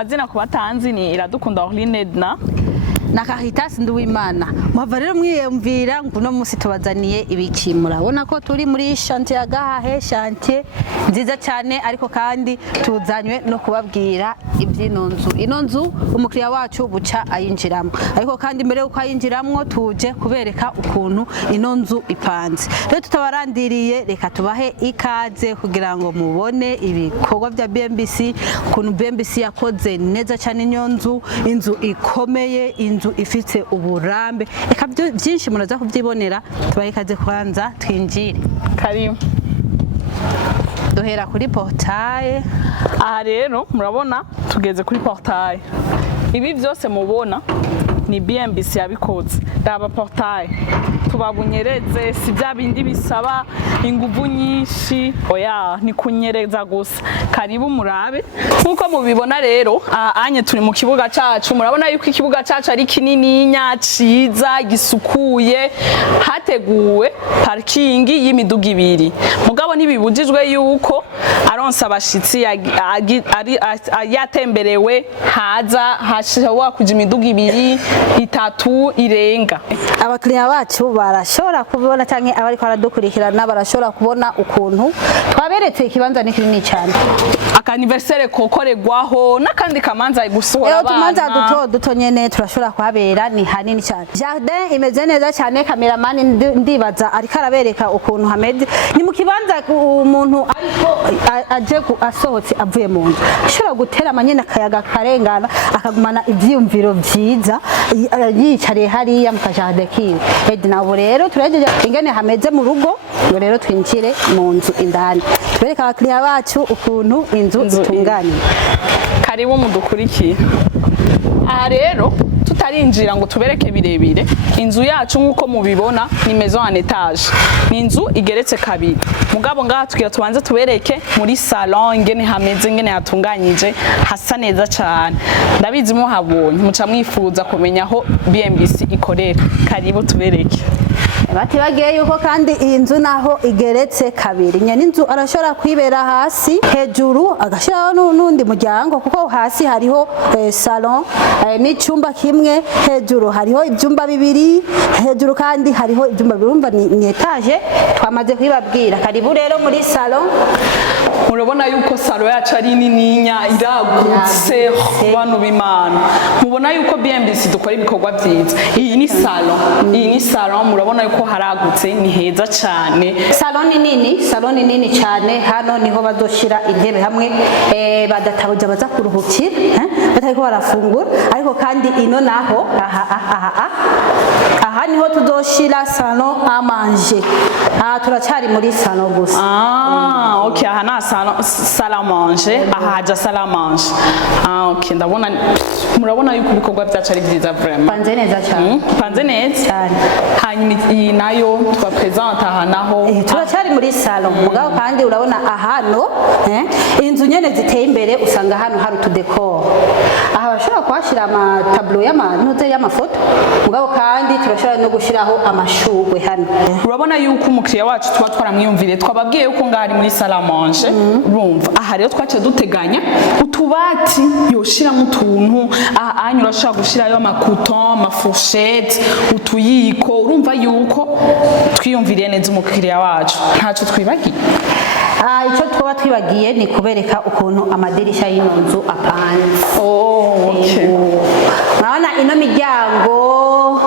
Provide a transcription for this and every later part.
mazina ku batanzi ni Iradukunda Orline Edna na Caritas Nduwimana. Muhava rero mwiyumvira ngo uno munsi tubazaniye ibiki, murabona ko turi muri chantier ya Gahahe, chantier nziza cyane, ariko kandi tuzanywe no kubabwira iby'ino nzu. Ino nzu umukiriya wacu buca ayinjiramo, ariko kandi mbere yuko ayinjiramwo tuje kubereka ukuntu ino nzu ipanze. Rero tutabarandiriye, reka tubahe ikaze kugira ngo mubone ibikorwa bya BMBC, ukuntu BMBC yakoze neza cyane ino nzu, inzu ikomeye, inzu ifite uburambe, eka byinshi munaza kubyibonera. Tubahe ikaze kwanza twinjire. karibu. Duhera kuri portail. Aha rero murabona tugeze kuri portail. Ibi byose mubona ni BMBC yabikoze. Daba portail tubabunyereze, si bya bindi bisaba inguvu nyinshi, oya ni kunyereza gusa. Karibu murabe nkuko mubibona rero. Anye turi mu kibuga cacu, murabona yuko ikibuga cacu ari kinini nyaciza gisukuye, hateguwe parking y'imiduga ibiri. Mugabo ntibibujijwe yuko aronsa abashitsi yatemberewe haza hashobora kuja imiduga ibiri itatu irenga. Abakiriya bacu barashobora kubona cyangwa abariko baradukurikirana barashobora kubona ukuntu twaberetse ikibanza ni kinini cyane, akaniversere kokoregwaho n'akandi kamanza gusohora abana. Tumanza duto nyene turashobora kuhabera, ni hanini cyane. Jardin imeze neza cyane, cameraman ndibaza ariko arabereka ukuntu hameze. Ni mu kibanza umuntu ariko aje asohotse avuye mu nzu ashobora gutera amanyene akayaga karengana, akagumana ivyiyumviro vyiza yicariye hariya mu kajardin kiwe. Edna ubu rero turageje ingene hameze mu rugo, ngo rero twinjire mu nzu indani tubereka abakiriya bacu ukuntu inzu zitunganye. Karibu mudukurikiye. Aha rero tutarinjira ngo tubereke birebire, inzu yacu nkuko mubibona ni maison en etage, ni inzu igeretse kabiri. Mugabo ngaha tugira tubanze tubereke muri salon ingene hameze, ingene hatunganyije, hasa neza cyane. Ndabizi mu habonye muca mwifuza kumenya aho BMBC ikorera. Karibu tubereke. Batibagiye yuko kandi iyi nzu naho igeretse kabiri, nyene inzu arashobora kwibera hasi, hejuru agashiraho n'undi muryango, kuko hasi hariho salon n'icumba kimwe, hejuru hariho ibyumba bibiri, hejuru kandi hariho ibyumba birumva ni etage twamaze kwibabwira. Karibu rero muri salon. Murabona yuko salon yacu ari nininya iragutse, bantu b'Imana. Mubona yuko BMBC dukora ibikorwa byiza. Iyi ni salon, murabona yuko haragutse, ni heza cyane. Salon ni nini cyane. Hano niho badoshira intebe hamwe badatabuja baza kuruhukira, batariko barafungura, ariko kandi ino naho aha niho tudoshira salon à manger. Turacari muri salon gusa. Okay, aha na salle à manger, aha haja salle à manger. Okay, ndabona murabona yuko ibikorwa byacu ari byiza vraiment. Panze neza cyane. Panze neza cyane. Hanyuma iyi nayo twa present aha naho. Turacari muri salon. Mugabo kandi urabona ahano inzu nyene ziteye imbere, usanga hano hari tudecor. Aha bashobora kwashira ama tableau y'amafoto, mugabo kandi turashobora no gushiraho amashugwe hano. Urabona yuko umukiriya wacu tuba twaramwiyumvire, twababwiye yuko ngari muri salle à manger. Urumva aha rero twace duteganya utubati yoshiramo utuntu, aha urashobora gushirayo amakuton, amafourchette, utuyiko. Urumva yuko twiyumviriye neza umukiriya wacu, ntaco twibagiye. Icyo twaba twibagiye ni kubereka ukuntu amadirisha y'ino nzu apanze. Okay. Murabona ino miryango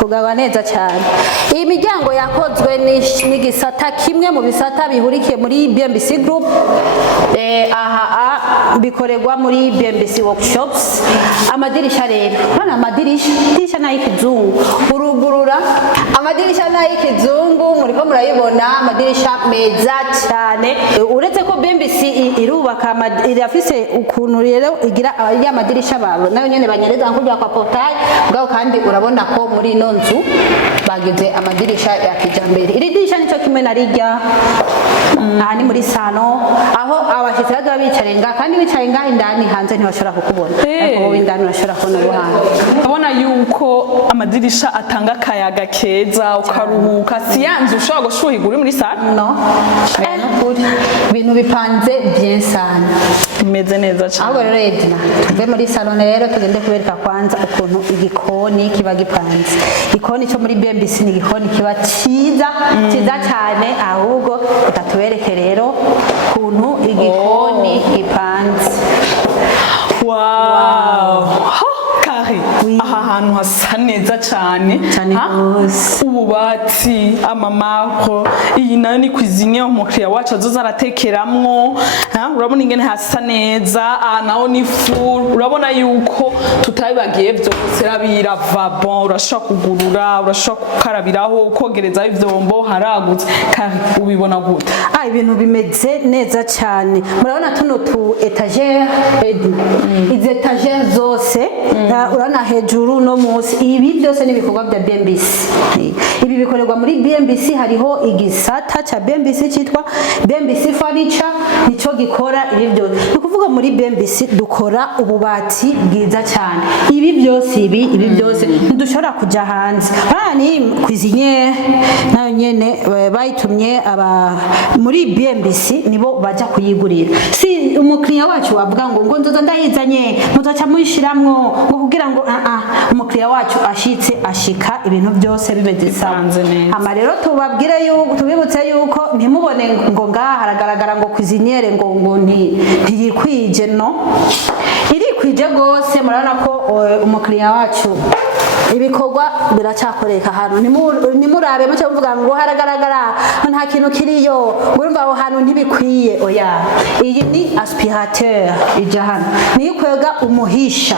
kugaba neza cyane. Iyi miryango yakozwe n'igisata kimwe mu bisata bihurikiye muri BMBC Group. Aha bikorerwa muri BMBC Workshops. Amadirisha rero, urabona amadirisha n'ay'ikizungu, urugurura amadirisha n'ay'ikizungu, muriko murayibona, amadirisha meza cyane. Uretse ko BMBC irubaka irafise ukuntu rero igira ya madirisha babo nayo nyene banyereza nkujya kwa portail, bwaho kandi urabona ko muri ino nzu bagize amadirisha ya kijambere. Iri dirisha nico kimwe na rijya aha ni muri salon aho abashitsi baza bicare ngaha kandi bicaye ngaha indani hanze ntibashobora kukubona ariko wowe indani urashobora kubona uruhande urabona yuko amadirisha atanga akayaga keza ukaruhuka si yanzu ushobora gushuhirwa uri muri sale no ibintu bipanze bien sana bimeze neza cyane ahubwo rero Edna tuve muri salon rero tugende kubereka kwanza ukuntu igikoni kiba gipanze igikoni cyo muri BMBC ni igikoni kiba cyiza cyane ahubwo utatubereke rero ukuntu igikoni gipanze wow kare aha hantu hasa neza cyane ububati amamako iyi nayo ni cuisine umukiriya wacu azoza aratekeramwo urabona ingene hasa neza aha naho ni four urabona yuko tutabibagiye byose rabira vabon urashobora kugurura urashobora gukarabiraho kogerezaho ivyombo haragutse kare ubibona gute ibintu bimeze neza cyane murabona tuno tu etagere izi etagere zose urana hejuru no munsi ibi byose nibikorwa bya BMBC ibi bikorerwa muri BMBC hariho igisata cha BMBC cyitwa BMBC furniture nico gikora ibi byose ukuvuga muri BMBC dukora ububati bwiza cyane ibi byose ntidushobora kujya hanze ni cuisinier nayo nyene bayitumye aba muri BMBC nibo baja kuyigurira si umukiriya wacu wavuga ngo nzoza ndayizanye muzaca muyishiramwo ngo kugira ngo umukiriya wacu ashitse ashika ibintu byose bimeze sanze ama rero tubabwire yuko tubibutse yuko ntimubone ngo ngaha haragaragara ngo cuisiniere ngo ntiyikwije no irikwije gose murabona ko umukiriya wacu ibikorwa biracyakoreka hano nimurabe mucyo mvuga ngo haragaragara nta kintu kiriyo urumva aho hantu ntibikwiye oya iyi ni aspirateur ija hano ni kwega umuhisha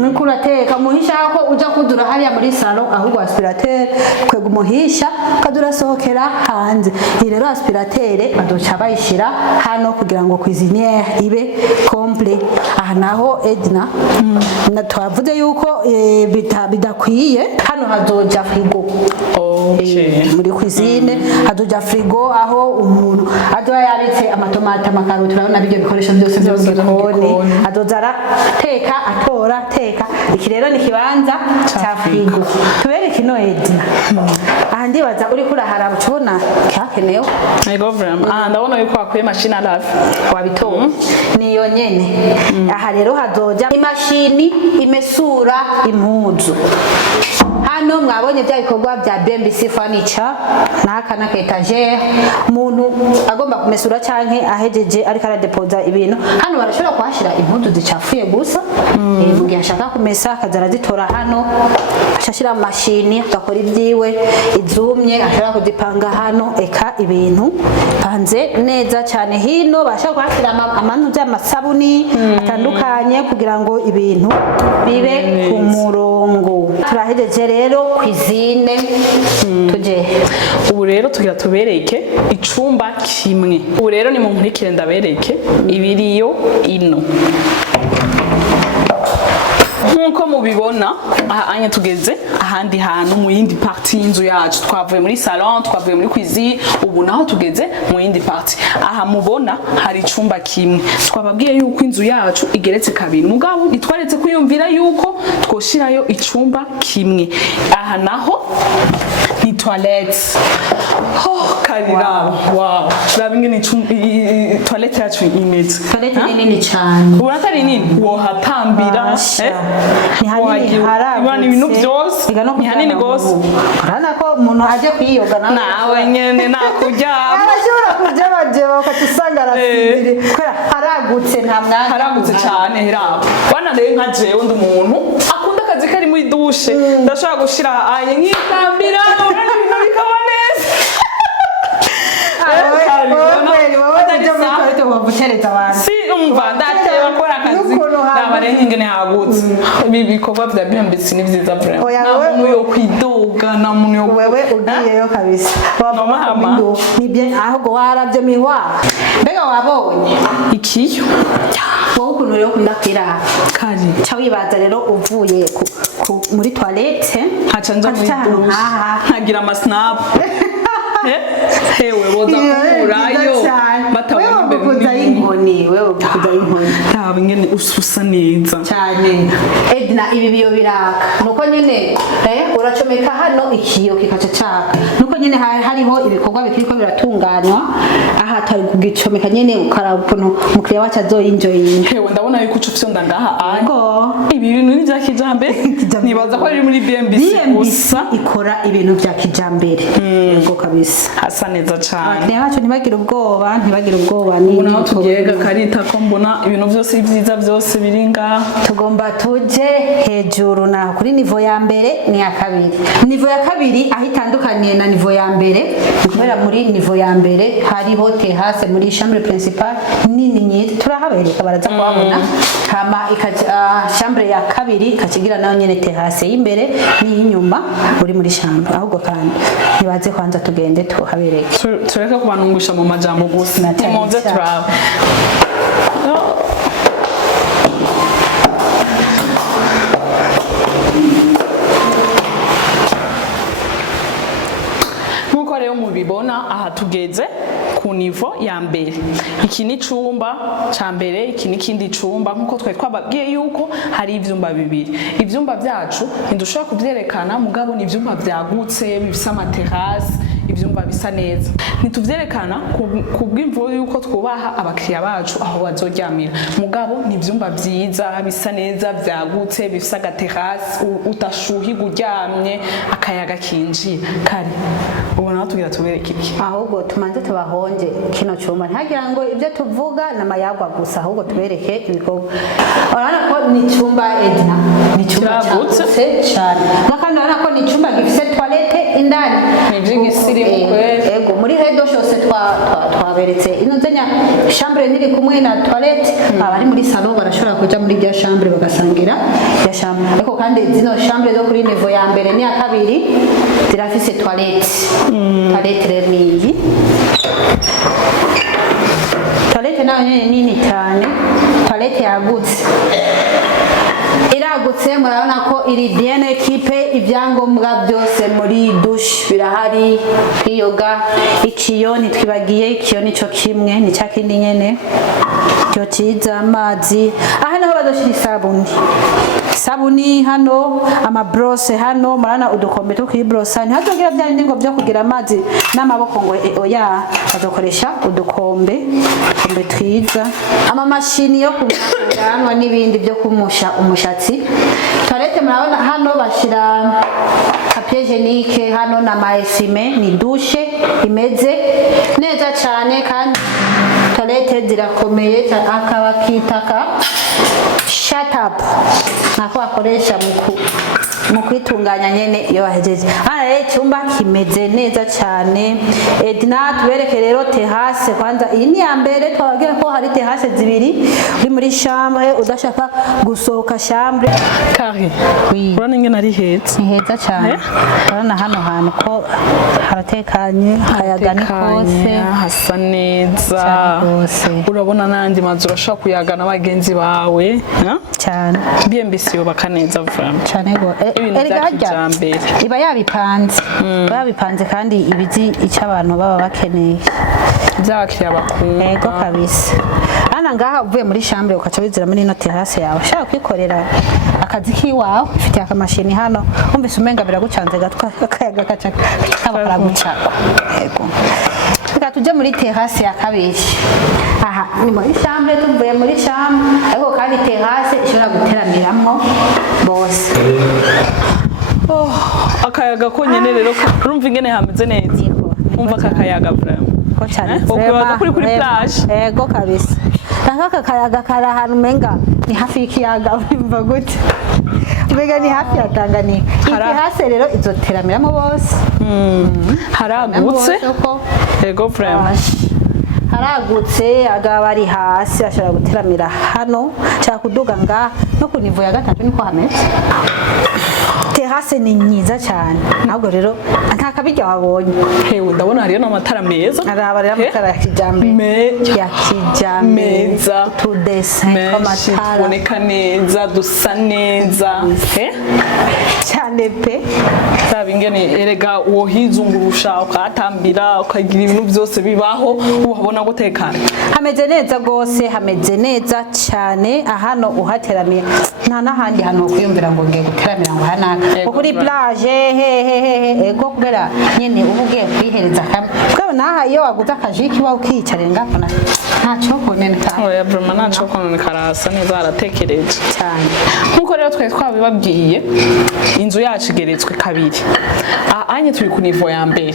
nukurateka umuhisha ko uja kudura hariya muri salon ahubwo aspirateur kwega umuhisha kadura sohokera hanze iyi rero aspirateur badoca bayishira hano kugira ngo cuisiniere ibe complet aha naho Edna twavuze yuko bidakwiye hano hazoja frigo muri cuisine hazoja frigo aho umuntu azoba yabitse amatomate amakaroti urabona bijyo bikoresho byose byo gikoni azozara teka atora teka iki rero ni kibanza cya frigo tubereke ino Edna aha ndibaza uri kurahara ucubona cyakenewe ego vraiment ndabona yuko akuye machine à laver wabitoye niyo nyene aha rero hazoja imashini imesura impuzu hano mwabonye bya bikorwa bya BMBC furniture n'akana ka etagere umuntu agomba kumesura canke ahejeje ariko aradepoza ibintu hano barashobora kuhashira impuzu zicafuye gusa mu gihe ashaka kumesa akazara zitora hano ashashira mashini agakora ibyiwe izumye ashobora kuzipanga hano eka ibintu panze neza cyane hino bashaka kuhashira amantu y'amasabuni atandukanye kugira ngo ibintu bibe ku murongo turahejeje rero cuisine tuje ubu rero tugira tubereke icumba kimwe ubu rero ni mu nkurikire ndabereke ibiriyo ino nkuko mubibona aha anya tugeze ahandi hantu mu yindi parti y'inzu yacu twavuye muri salon twavuye muri cuisine ubu naho tugeze mu yindi parti aha mubona hari icumba kimwe twababwiye yuko inzu yacu igeretse kabiri mugabo nitwaretse kwiyumvira yuko twoshirayo icumba kimwe aha naho ni toilette karira wow urabingene toilette yacu imeze toilette nini cyane uratari nini wohatambira ni hanini harabona ibintu byose ni hanini gose urana ko umuntu aje kwiyoga nawe nyene nakuryama arashobora kujya bajeho akatusanga arasibiri kwera haragutse nta mwanya haragutse cyane hirabo bana rero nka jewe ndi umuntu akunda akazi kari muri dushe ndashobora gushira aye nkitambira urana ibintu bikaba neza si umva ndateba akora akazi nabarenga ingene hagutse ibi bikorwa vya BMBC ni vyiza vraiment nta muntu yo kwidoga nta muntu yo wewe ugiyeyo kabisa ni bien ahubwo waravye miwa mbega wabonye ikiyo wowe ukuntu rero ukunda kwiraha kari ca wibaza rero uvuye muri toilette haca nja muri dushe nkagira amasnap hewe boza kumurayo batabona imbere kuza inkoni wewe kuza inkoni ntabwo ingene ususa neza cyane Edna ibi biyo biraka nuko nyene uracomeka hano ikiyo kikaca caka nuko nyene hariho ibikorwa bikiriko biratunganywa aha tari kugicomeka nyene ukaraba ukuntu mukiriya wacu azoyinjoyinga hewe ndabona yuko uca ufyonda ngaha ariko ibi bintu ni bya kijambere nibaza ko ari muri BMBC gusa ikora ibintu bya kijambere yego kabisa hasa neza cyane ne bacu ntibagire ubwoba ubu naho tugega karita ko mbona ibintu byose byiza byose biri ngaha tugomba tuje hejuru na kuri nivo ya mbere ni ya kabiri nivo ya kabiri aho itandukaniye na nivo ya mbere kubera muri nivo ya mbere hariho terrasse muri chambre principale nini nyinshi turahabereka baraza kuhabona hama chambre ya kabiri kakigira nayo nyene terrasse y'imbere n'inyuma uri muri chambre ahubwo kandi nibaze kwanza tugende tuhabereke tureka kubanungusha mu majambo gusa muze turaba nkuko rero mubibona aha tugeze ku nivo ya mbere iki ni icumba ca mbere iki ni ikindi cumba nkuko twari twababwiye yuko hari ivyumba bibiri ivyumba vyacu ntidushobora kuvyerekana mugabo ni ivyumba vyagutse bifise amaterasi ivyumba bisa neza ntituvyerekana kubw'imvo yuko twubaha abakiriya bacu aho bazoryamira mugabo ni ivyumba vyiza bisa neza vyagutse bifise agaterasi utashuhiga uryamye akayaga kinjira kari ubona tugira tubereke iki ahubwo tumanze tubahonje kino cuma ntagira ngo ibyo tuvuga namayagwa gusa ahubwo tubereke ibikorwa urabona ko ni cumba Edna ni cumba cyagutse cyane nakandi urabona ko ni cumba gifise toilette indani n'ivy'igisirimu ego muri hedo shose twaberetse ino nzenya chambre niri kumwe na toilette abari muri salon barashobora kuja muri rya chambre bagasangira ya chambre ariko kandi zino chambre zo kuri niveau ya mbere ni ya kabiri zirafise toilette toilette rero niyi toilette nayo nini cyane toilette yagutse iragutse murabona ko iri bien equipe ibyangombwa byose muri douche birahari kwiyoga ikiyo ntitwibagiye ikiyo nico kimwe ni cya kindi nyene cyo ciza amazi aha naho badoshira sabuni hano amabrose hano murana udukombe two kwibrosa ntihazogira bya bindi ngo byo kugira amazi n'amaboko ngo oya bazokoresha udukombe twiza amamashini yo kumusha n'ibindi byo kumusha umushatsi toilette murabona hano bashira papier hygienique hano na maesime ni douche imeze neza cyane kandi toilette zirakomeye akaba kitaka shut up nako bakoresha mu kwitunganya nyene iyo bahejeje hano rero icyumba kimeze neza cyane Edna tubereke rero terrasse kwanza iyi ni ya mbere twababwira ko hari terrasse zibiri uri muri chambre udashaka gusohoka chambre kare urabona ingene ari heza ni heza cyane urabona hano hantu ko haratekanye hayaga ni kose hasa neza urabona n'andi mazu urashobora kuyaga n'abagenzi bawe cyane BMBC yubaka neza vraiment cyane go iba yabipanze kandi ibizi icyo abantu baba bakeneye by'abakiriya bakunda yego kabisa hano ngaha uvuye muri chambre ukaca wizira muri ino terrasse yawe ushaka kwikorera akazi k'iwawe ufite akamashini hano wumvise umenga biragucanze gatwa akayaga gaca karagucako yego reka tujye muri terrasse ya kabiri aha ni muri chambre tuvuye muri chambre ariko kandi terrasse ishobora guteramiramwo bose akayaga konyene rero urumva ingene hameze neza umva kakayaga vraiment ko cyane ukwibaza kuri plage yego kabisa naka kayaga kari ahantu umenga ni hafi y'ikiyaga urumva gute umenga ni hafi ya Tanganyika terrasse rero izoteramiramo bose haragutse yego vraiment haragutse agaba ari hasi ashobora guteramira hano cyangwa kuduga ngaha no ku nivo ya gatatu niko hameze terrasse ni nyiza cyane ahubwo rero nta kabirya wabonye hewe ndabona hariyo n'amatara meza araba rero amatara ya kijambere meza tudese amatara tuboneka neza dusa neza cyane pe. Sabe ingene erega wohizungurusha ukatambira ukagira ibintu byose bibaho uhabona gutekana. Hameze neza gose, hameze neza cyane ahano uhateramiye. Nta nahandi hano kwiyumvira ngo ngiye guteramira ngo hanaka. Kuri plage ego kubera nyene ubugiye kwihereza kamwe. Kwa naha iyo waguza akajiki wa ukiyicarira ngapana. Nta coko nyene ka. Oya broma nta coko none karasa neza aratekereje cyane. Nkuko rero twe twabibabwiye inzu yacu igeretswe kabiri. Anye turi ku niveau ya mbere,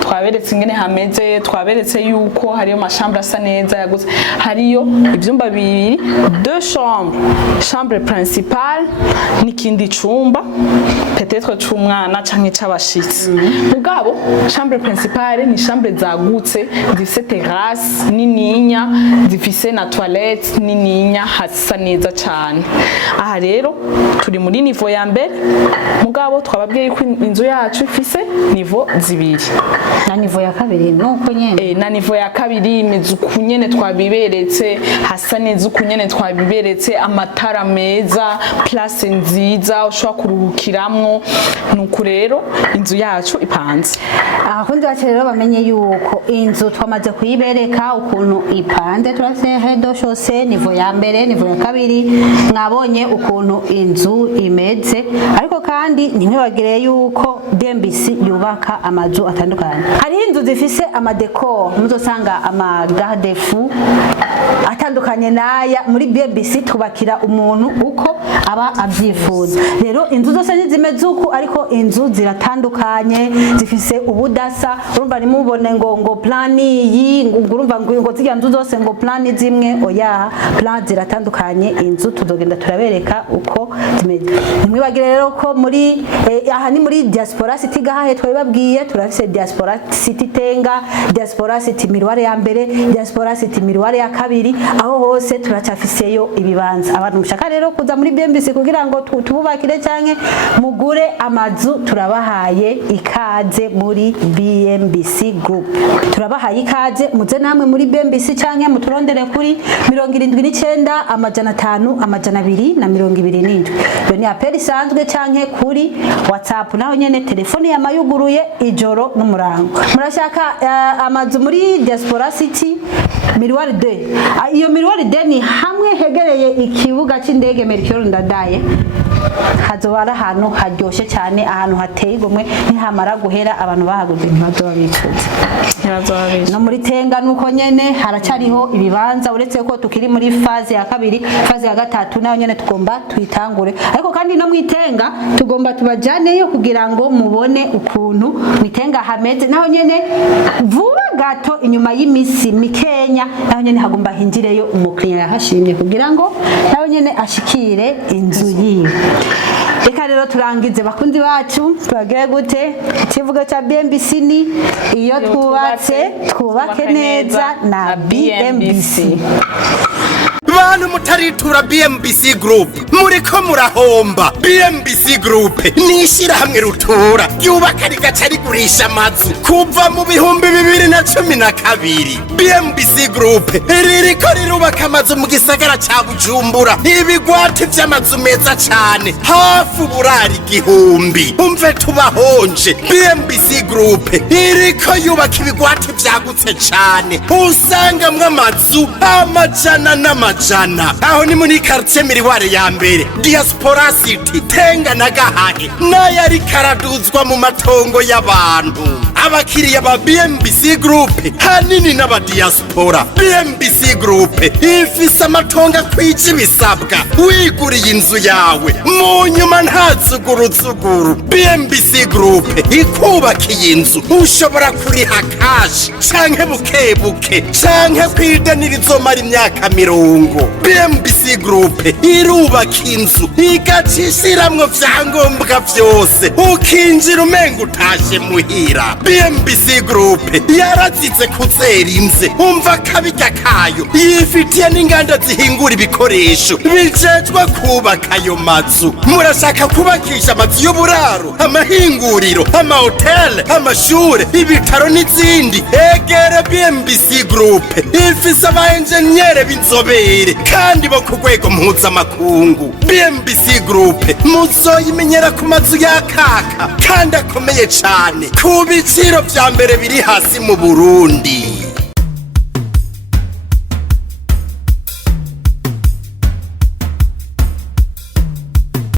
twaberetse ingene hameze, twaberetse yuko hariyo machambre asa neza yagutse, hariyo ivyumba bibiri, 2 chambres, chambre principale n'ikindi cumba peut-être c'umwana canke c'abashitsi. Mugabo chambre principale ni chambre zagutse, zifise terrasse nininya, zifise na toilette nininya, hasa neza cyane. Aha rero turi muri niveau ya mbere, mugabo twababwiye ko inzu yacu ifise niveau zibiri. Na niveau ya kabiri nuko nyene. Na niveau ya kabiri imeze uku nyene twabiberetse, hasa neza uku nyene twabiberetse, amatara meza, place nziza ushobora kuruhukiramwo. Nuko rero inzu yacu ipanze. Abakunzi bacu rero bamenye yuko inzu twamaze kuyibereka ukuntu ipanze, turase hedo chaussée niveau ya mbere, niveau ya kabiri, mwabonye ukuntu inzu imeze, ariko kandi ntimwibagire yuko BMBC yubaka amazu atandukanye. Hari inzu zifise amadecor, muzosanga ama garde fou atandukanye naya. Muri BMBC tubakira umuntu uko aba abyifuza. Rero inzu zose nizimeze uko, ariko inzu ziratandukanye, zifise ubudasa. Urumva nimubone ngo plan yi, urumva ngo zijya nzu zose ngo plan zimwe, oya, plan ziratandukanye. Inzu tuzogenda turabereka uko zimeze. Nimwibagire rero ko muri aha ni muri Diaspora City Gahahe twabibabwiye, turafise Diaspora City Tenga, Diaspora City Miroire ya mbere, Diaspora City Miroire ya kabiri, aho hose turacafiseyo ibibanza. Abantu mushaka rero kuza muri BMBC kugira ngo tububakire canke mugure amazu, turabahaye ikaze muri BMBC Group. Turabahaye ikaze muze namwe muri BMBC canke muturondere kuri 79 amajana 5 amajana 227. Iyo ni apeli isanzwe canke kuri WhatsApp, naho nyene telefone yamayuguruye ijoro n'umurango. Murashaka amazu muri Diaspora City Miroire 2. Iyo Miroire 2 ni hamwe hegereye ikibuga c'indege Melchior Ndadaye. Hazobara ahantu haryoshe cyane, ahantu hateye igomwe, nihamara guhera abantu bahaguze ntibazoba bifuza. No muri Tenga nuko nyene haracariho ibibanza, uretse ko tukiri muri phase ya kabiri, phase ya gatatu nayo nyene tugomba tuyitangure. Ariko kandi no mwitenga tugomba tubajaneyo kugira ngo mubone ukuntu mwitenga hameze, naho nyene vuba gato inyuma y'imisi mikenya, naho nyene hagomba hinjireyo umukiriya yahashimye kugira ngo naho nyene ashikire inzu yiwe. Reka rero turangize bakunzi bacu, twagire gute? Ikivugo cha BMBC ni iyo twubatse twubake neza na BMBC. Bantu mutaritura BMBC Group muriko murahomba. BMBC Group nishira hamwe rutura yubaka rigaca rigurisha amazu kuva mu bihumbi 2012. BMBC Group ririko rirubaka amazu mu gisagara ca Bujumbura, ibigwati vy'amazu meza cane hafi uburari igihumbi. Umve tubahonje, BMBC Group iriko yubaka ibigwati vyagutse cane, usangamwe amazu amajana n'amajana. Aho ni muri quartier Miroire ya mbere, Diaspora City Tenga na Gahahe, n'ayari karaduzwa mu matongo y'abantu. Abakiriya ba BMBC Group hanini n'aba diaspora. BMBC Group ifise amatongo kwije bisabwa, wiguriye inzu yawe mu nyuma ntazuguruzuguru. BMBC Group ikubakiye inzu, ushobora kuriha cash canke bukebuke canke kwidanira izomara imyaka 50. BMBC Group irubaka inzu igacishiramwo vyangombwa vyose, ukinjira umenga utashe muhira. BMBC Group yarazize kuzera imze umva kabirya kayo yifitiye n'inganda zihingura ibikoresho bijejwe kubaka ayo mazu. Murashaka kubakisha amazu y'uburaro, amahinguriro, amahoteli, amashure, ibitaro n'izindi? Egera BMBC Group ifise aba enjeniyere b'inzobere kandi bo ku rwego mpuzamakungu. BMBC Group muzoyimenyera ku mazu yakaka kandi akomeye cane ku biciro vya mbere biri hasi mu Burundi.